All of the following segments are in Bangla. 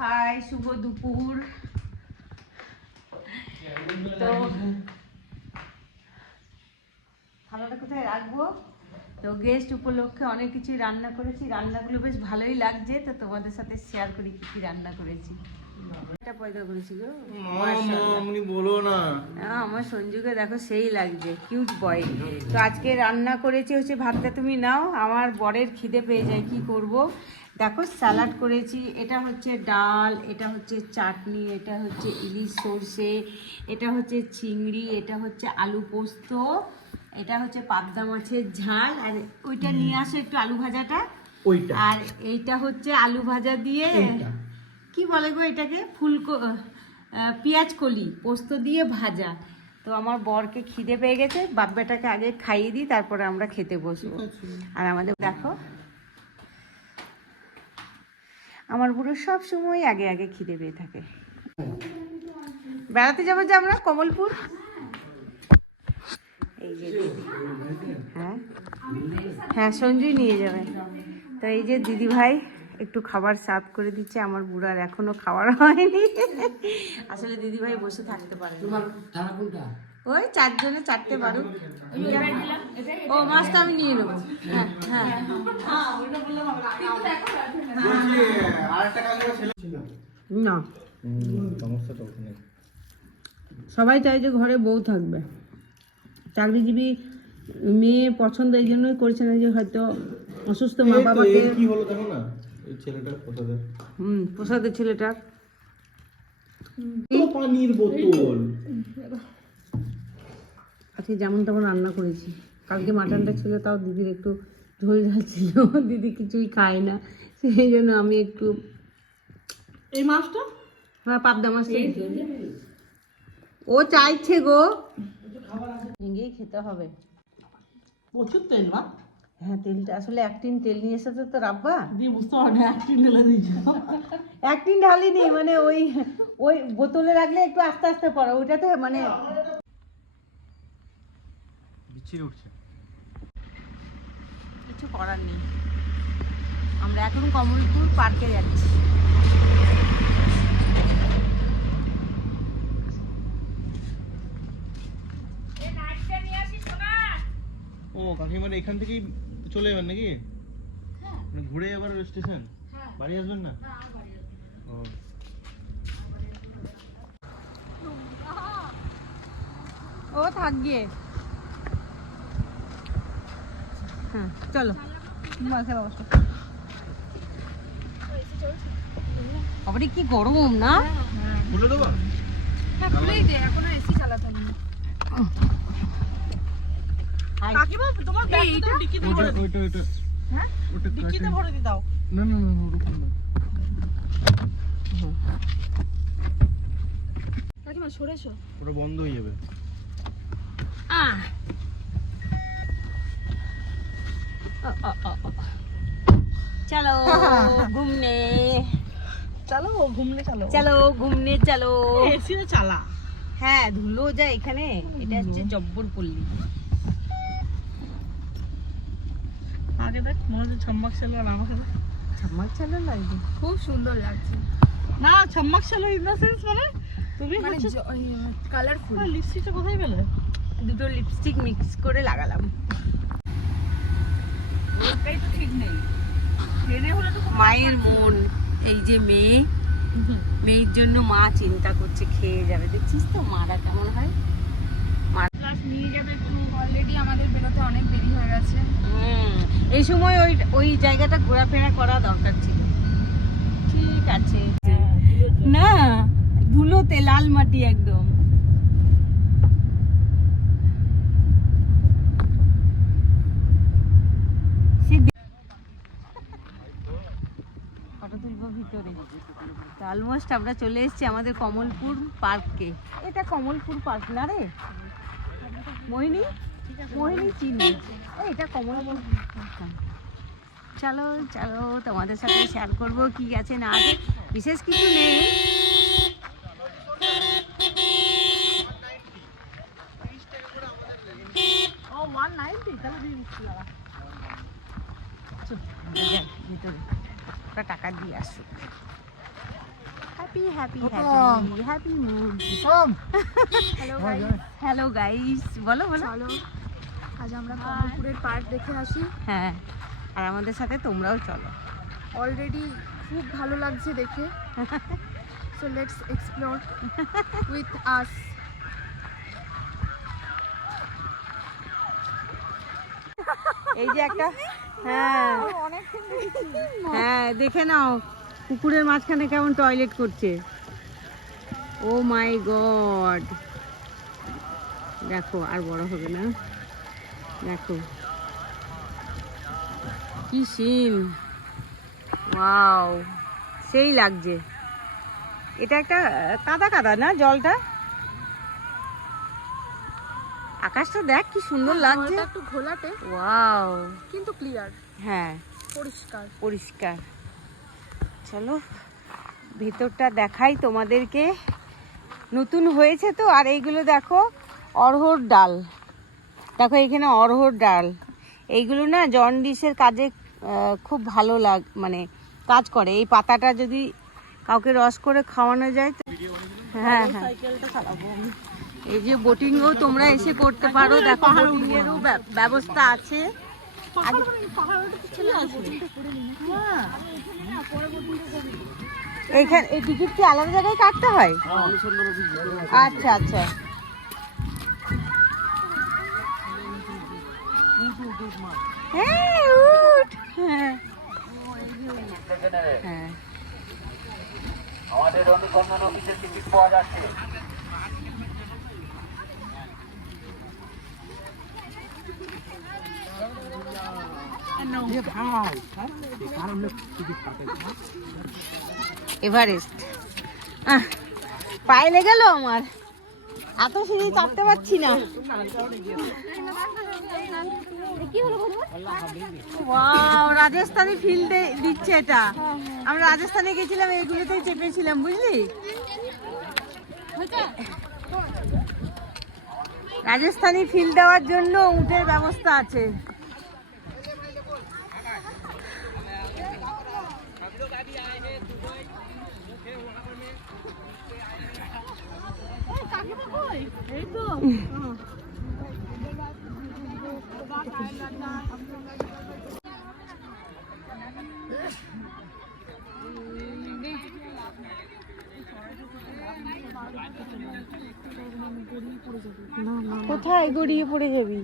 হাই, শুভ দুপুর। তো থালাটা কোথায় রাখবো? তো গেস্ট উপলক্ষে অনেক কিছু রান্না করেছি, রান্নাগুলো বেশ ভালোই লাগছে, তো তোমাদের সাথে শেয়ার করি কি কি রান্না করেছি। এটা পয়দা করেছি গো, বলো না। আমার সঞ্জুকে দেখো সেই লাগছে, কিউট বয়। তো আজকে রান্না করেছি হচ্ছে, ভাতটা তুমি নাও, আমার বরের খিদে পেয়ে যায়, কি করব। দেখো স্যালাড করেছি, এটা হচ্ছে ডাল, এটা হচ্ছে চাটনি, এটা হচ্ছে ইলিশ সর্ষে, এটা হচ্ছে চিংড়ি, এটা হচ্ছে আলু পোস্ত, এটা হচ্ছে পাবদা মাছের ঝাল, আর ওইটা নিয়ে আসো একটু আলু ভাজাটা, ওইটা আর এইটা হচ্ছে আলু ভাজা দিয়ে কি বলে গো এটাকে, পেঁয়াজ কলি পোস্ত দিয়ে ভাজা। তো আমার বরকে খিদে পেয়ে গেছে, বাপ বেটাকে আগে খাইয়ে দিই, তারপরে আমরা খেতে বসবো। আর আমাদের দেখো, আমার বুড়ো সব সময় আগে আগে খিদে পেয়ে থাকে। বেড়াতে যাবো যে আমরা কমলপুর, এই যে হ্যাঁ হ্যাঁ সঞ্জুই নিয়ে যাবে। তো এই যে দিদি ভাই একটু খাবার সার্ভ করে দিচ্ছে, আমার বুড়ার এখনো খাবার হয়নি। আসলে দিদি ভাই বসে থাকতে পারে না, ওই চারজনে চারটে বারো। ও মাছটা আমি নিয়ে নেবো। হ্যাঁ হ্যাঁ না, সবাই চাই যে ঘরে বউ থাকবে, চাকরিজীবী মেয়ে পছন্দ, এই জন্যই করেছে না যে হয়তো অসুস্থ মা বাবাকে। কি হলো দেখো না, এই ছেলেটার প্রসাদের প্রসাদের ছেলেটার পানির বোতল। আজকে যেমন তেমন রান্না করেছি, কালকে মাটনটা ছিল, তাও দিদির একটু ঝোল ঝাল ছিল, দিদি কিছুই খায় না, সেই জন্য আমি একটু এই মাছটা, হ্যাঁ পাবদা মাছটা ও চাইছে গো, ভেঙেই খেতে হবে। প্রচুর তেল না, হ্যাঁ তেলটা আসলে এক টিন তেল নিয়ে এসেছে তো রাব্বা, দিয়ে বুঝতে পারে না একটি ঢেলে দিয়েছে। এক টিন ঢালিনি, মানে ওই ওই বোতলে রাখলে একটু আস্তে আস্তে পড়ে, ওইটাতে মানে বিচ্ছিরি উঠছে, কিছু করার নেই। আমরা এখন কমলপুর পার্কে যাচ্ছি। ও কাকিমার এখান থেকেই চলে যাবেন নাকি? মানে ঘুরে আবার স্টেশন, বাড়ি আসবেন না? ও ও থাক গিয়ে, হ্যাঁ চলো আবার কি গরম না, খুলে দেবো? হ্যাঁ খুলেই দে, এখনো এসি চালাতে নেই। কাকিমা তোমার ব্যাগটা তো ডিকিতে ভরে দিই। ওইটা হ্যাঁ ডিকিতে ভরে দি দাও। না না না ওরকম না, কাকিমা সরেছো, ওটা বন্ধ হয়ে যাবে। चलो घूमने, চলো ঘুমনে চলো, चलो घूमने चलो। এসি তো চালা। হ্যাঁ ধুলো যায় এখানে, এটা হচ্ছে জব্বরপল্লী। আগে দেখ মনে হচ্ছে ছাম্মাক ছিল, আর আমাকে দেখ ছাম্মাক চালো লাগবে, খুব সুন্দর লাগছে। না ছাম্মাক ছিল ইন দ্য সেন্স মানে তুমি হচ্ছে কালারফুল। লিপস্টিকটা কোথায় পেলে? দুটো লিপস্টিক মিক্স করে লাগালাম। ওটাই তো ঠিক নেই, ট্রেনে হলে তো মায়ের মন, এই যে মেয়ে, মেয়ের জন্য মা চিন্তা করছে, খেয়ে যাবে, দেখছিস তো মারা কেমন হয়। ক্লাস নিয়ে যাবে একটু, অলরেডি আমাদের বেরোতে অনেক দেরি হয়ে গেছে। এই সময় ওই ওই জায়গাটা ঘোরাফেরা করা দরকার ছিল। ঠিক আছে না, ধুলোতে লাল মাটি একদম। ফটো তুলবো ভিতরে। তো অলমোস্ট আমরা চলে এসেছি আমাদের কমলপুর পার্কে। এটা কমলপুর পার্ক না রে মোহিনী? মোহিনী চিনি, এটা কমলপুর। চলো চলো তোমাদের সাথে শেয়ার করবো কি আছে না আছে, বিশেষ কিছু নেই। ও 190 তাহলে দিয়ে দিচ্ছি দাদা। ভিতরে ওটা টাকা দিয়ে আসুক। Happy happy happy mood. Hello guys, বলো বলো। চলো আজ আমরা কমলপুরের পার্ক দেখে আসি। হ্যাঁ, আর আমাদের সাথে তোমরাও চলো। অলরেডি খুব ভালো লাগছে দেখে। So let's explore with us. এই যে একটা, হ্যাঁ হ্যাঁ দেখে নাও পুকুরের মাঝখানে কেমন টয়লেট করছে। ও মাই গড, দেখো আর বড় হবে না, দেখো কি সিন, ওয়াও সেই লাগছে। এটা একটা কাদা কাদা না জলটা, আকাশটা দেখ কি সুন্দর লাগছে, জলটা একটু ঘোলাটে ওয়াও কিন্তু ক্লিয়ার, হ্যাঁ পরিষ্কার। পরিষ্কার। চলো ভেতরটা দেখাই তোমাদেরকে, নতুন হয়েছে তো। আর এইগুলো দেখো অড়হর ডাল, দেখো এখানে অড়হর ডাল, এইগুলো না জন্ডিসের কাজে খুব ভালো মানে কাজ করে। এই পাতাটা যদি কাউকে রস করে খাওয়ানো যায় তো, হ্যাঁ হ্যাঁ, এই যে বোটিংও তোমরা এসে করতে পারো, দেখো বোটিংয়েরও ব্যবস্থা আছে। এইখানে এই টিকিট কি আলাদা জায়গায় কাটতে হয়? আচ্ছা আচ্ছা, হ্যাঁ উঠ, হ্যাঁ হ্যাঁ আমাদের অনুসন্ধান অফিসের টিকিট পাওয়া যাচ্ছে। এভারেস্ট পায়ে লেগে গেল আমার, এত সিঁড়ি চাপতে পারছি না। ওয়াও, রাজস্থানি ফিল দিচ্ছে এটা। আমরা রাজস্থানে গেছিলাম, এইগুলোতেই চেপেছিলাম, বুঝলি? রাজস্থানি ফিল দেওয়ার জন্য উটের ব্যবস্থা আছে। কোথায় গড়িয়ে পড়ে যাবি?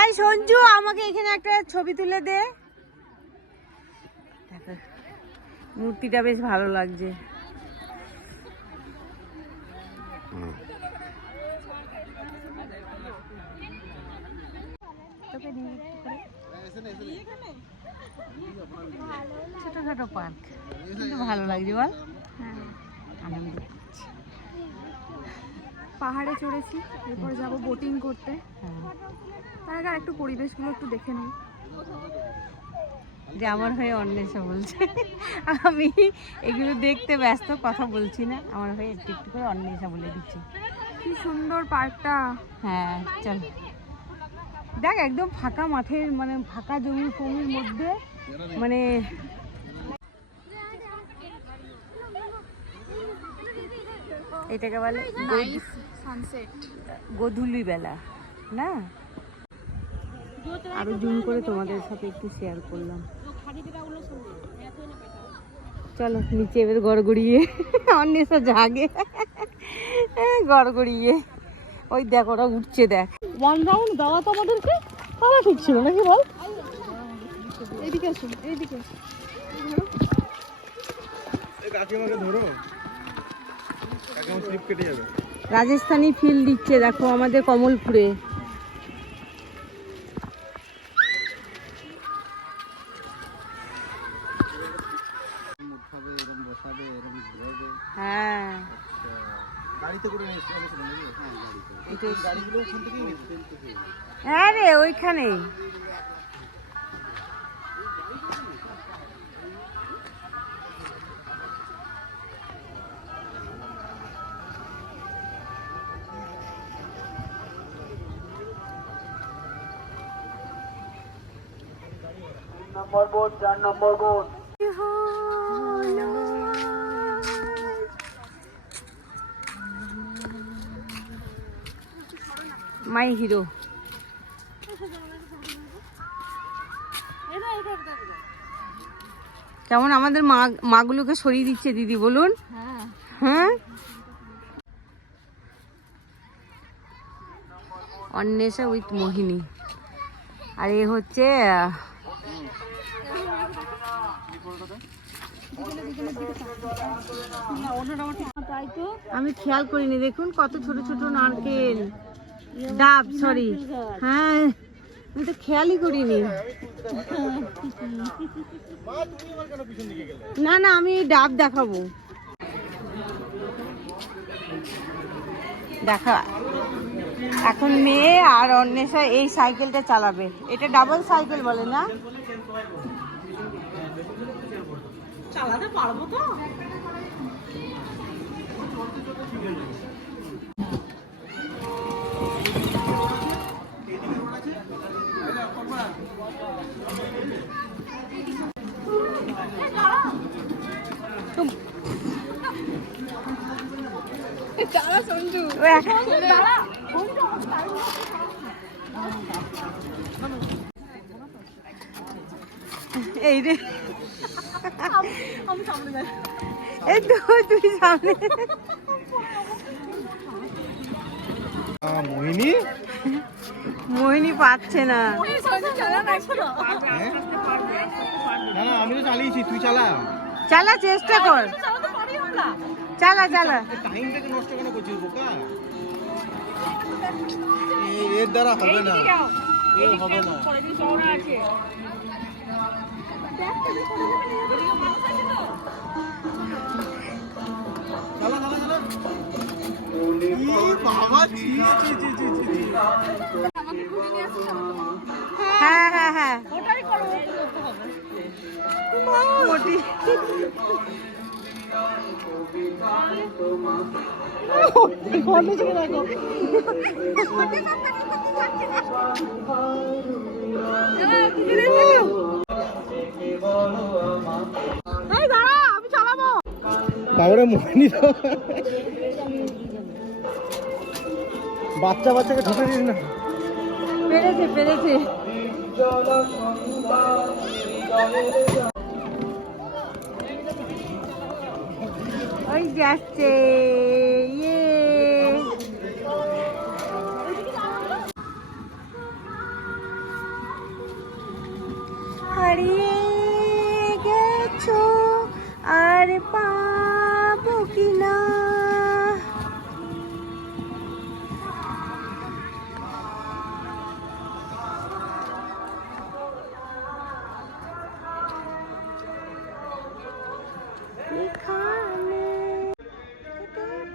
এই সঞ্জু, আমাকে এখানে একটা ছবি তুলে দে। মূর্তিটা বেশ ভালো লাগছে। ছোটখাটো পার্ক কিন্তু ভালো লাগছে, বল? হ্যাঁ, আনন্দ। পাহাড়ে চড়েছি, এরপর যাব বোটিং করতে। হ্যাঁ, তার আগে একটু পরিবেশগুলো একটু দেখে নিই। যে আমার হয়ে অন্বেষা বলছে, আমি এগুলো দেখতে ব্যস্ত, কথা বলছি না। আমার হয়ে একটু একটু করে অন্বেষা বলে দিচ্ছি। কি সুন্দর পার্কটা। হ্যাঁ চল, দেখ একদম ফাঁকা মাঠের, মানে ফাঁকা জমির ফমির মধ্যে, মানে এটাকে বলে নাইস সানসেট। গোধূলি বেলা না, আরো জুম করে তোমাদের সাথে একটু শেয়ার করলাম। চলো নিচে এবার গড়গড়িয়ে অন্বেষা জাগে, গড়গড়িয়ে ওই দেখ ওরা উঠছে, দেখ। ওয়ান রাউন্ড দেওয়া তো আমাদেরকে, তাহলে ঠিক ছিল নাকি বল? এইদিকে আসুন, এইদিকে। কাকিমাকে ধরো, কাকিমা স্লিপ কেটে যাবে। রাজস্থানি ফিল দিচ্ছে দেখো আমাদের কমলপুরে। হ্যাঁ গাড়িতে করে নিয়ে এসেছিলাম নাকি? হ্যাঁ গাড়িগুলো ওখান থেকেই নিচ্ছে। হ্যাঁ রে, ওইখানেই। নম্বর বোট 4 নম্বর বোট মাই হিরো। কেমন আমাদের মাগুলোকে সরিয়ে দিচ্ছে দিদি বলুন। হ্যাঁ অন্বেষা উইথ মোহিনী। আর এ হচ্ছে আমি খেয়াল করিনি, দেখুন কত ছোট ছোট নারকেল, ডাব, সরি হ্যাঁ আমি তো খেয়ালই করিনি। না না আমি ডাব দেখাবো, দেখা এখন মেয়ে আর অন্বেষা এই সাইকেলটা চালাবে। এটা ডাবল সাইকেল বলে না? চালাতে পারবো তো? এই রে আমি সামনে যাই। এই তো তুই সামনে। মোহিনী মোহিনী পাচ্ছে না। না না আমি তো চালিয়েছি, তুই চালা। চালা চেষ্টা কর, চালা চালা। টাইমটাকে নষ্ট কেন করছিস বোকা? এর দ্বারা হবে না, এ হবে না। চালা চালা চালা। বাবা ছি ছি ছি ছি ছি। হ্যাঁ হ্যাঁ হ্যাঁ ওটাই করো, করতে হবে। মোটি আমি চালাবো। বাবারে মোহিনী তো বাচ্চা বাচ্চাকে ঢুকে দিস না। পেরেছে পেরেছে। ওই যাচ্ছে ইয়ে। হারিয়ে গেছো আর পাবো কিনা। এখানে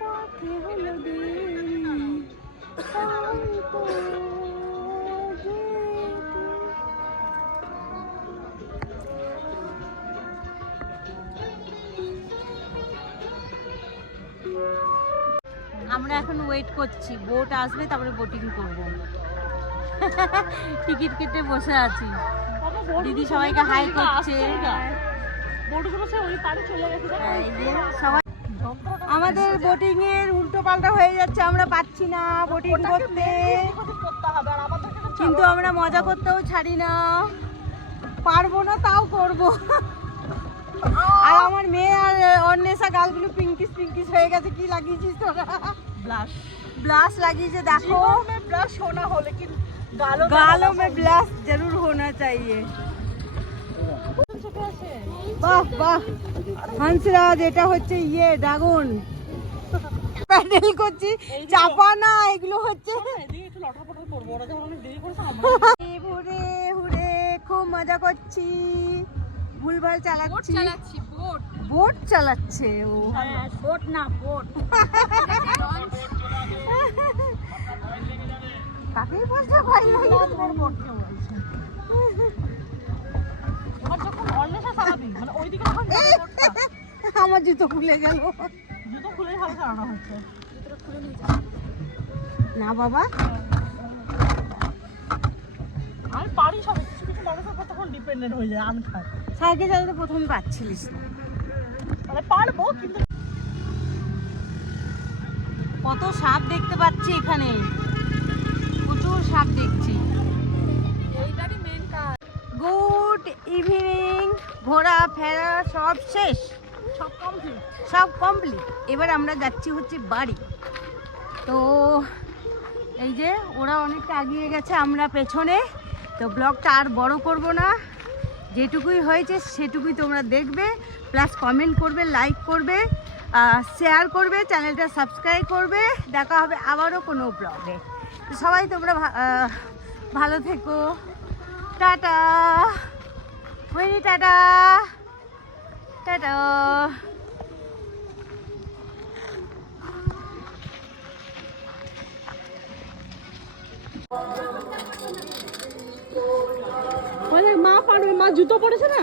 পথে হলো দেরি, অল্প যেতে। আমরা এখন ওয়েট করছি, বোট আসবে তারপরে বোটিং করব। টিকিট কেটে বসে আছি, দিদি সবাইকে হাই করছে। বোটগুলো সে ওই পাড়ে চলে গেছে। এই যে সবাই আমাদের বোটিং এর উল্টো পাল্টা হয়ে যাচ্ছে, আমরা পাচ্ছি না বোটিং করতে, কিন্তু আমরা মজা করতেও ছাড়ি না, পারবো না তাও করব। আর আমার মেয়ে আর অন্বেষা গালগুলো পিঙ্কিশ পিঙ্কিশ হয়ে গেছে। কি লাগিয়েছিস তোরা? ব্লাশ ब्लश লাগিয়েছে দেখো। में ब्लश होना हो लेकिन गालों में ब्लश जरूर होना चाहिए। বাহ বাহ হংসরাজ, এটা হচ্ছে ইয়ে ড্রাগন। প্যাডেল করছি, চাপা না, এগুলো হচ্ছে একটু লটাপটা করবো। ওরা যখন অনেক দেরি করেছে হুরে হুরে খুব মজা করছি, ভুলভাল চালাচ্ছি। বোট চালাচ্ছে ও, বোট না বোট। কাকেই বলছে ভয় লাগে। এবার যখন অন্বেষা চালাবি মানে ওইদিকে যখন যাবে বোটটা, আমার জুতো খুলে গেল। জুতো খুলেই ভালো চালানো হচ্ছে। না বাবা আমি পারি সব কিছু কিছু মানুষের কতক্ষণ ডিপেন্ডেন্ট হয়ে যায় আনখায়। সাইকেল চালাতে প্রথমে পাচ্ছিলিস না। মানে পারবো কিন্তু কত সাপ দেখতে পাচ্ছি এখানে, প্রচুর সাপ দেখছি। এইটারই মেন কাজ। গুড ইভিনিং, ঘোরাফেরা সব শেষ, সব কমপ্লিট। সব কমপ্লিট। এবার আমরা যাচ্ছি হচ্ছে বাড়ি। তো এই যে ওরা অনেকটা এগিয়ে গেছে, আমরা পেছনে। তো ব্লগটা আর বড় করব না, যেটুকুই হয়েছে সেটুকুই তোমরা দেখবে, প্লাস কমেন্ট করবে, লাইক করবে, শেয়ার করবে, চ্যানেলটা সাবস্ক্রাইব করবে। দেখা হবে আবারও কোনো ব্লগে। তো সবাই তোমরা ভালো থেকো। টাটা ওয়েনি, টাটা টাটা। মা পারবে, মা জুতো পরেছে না।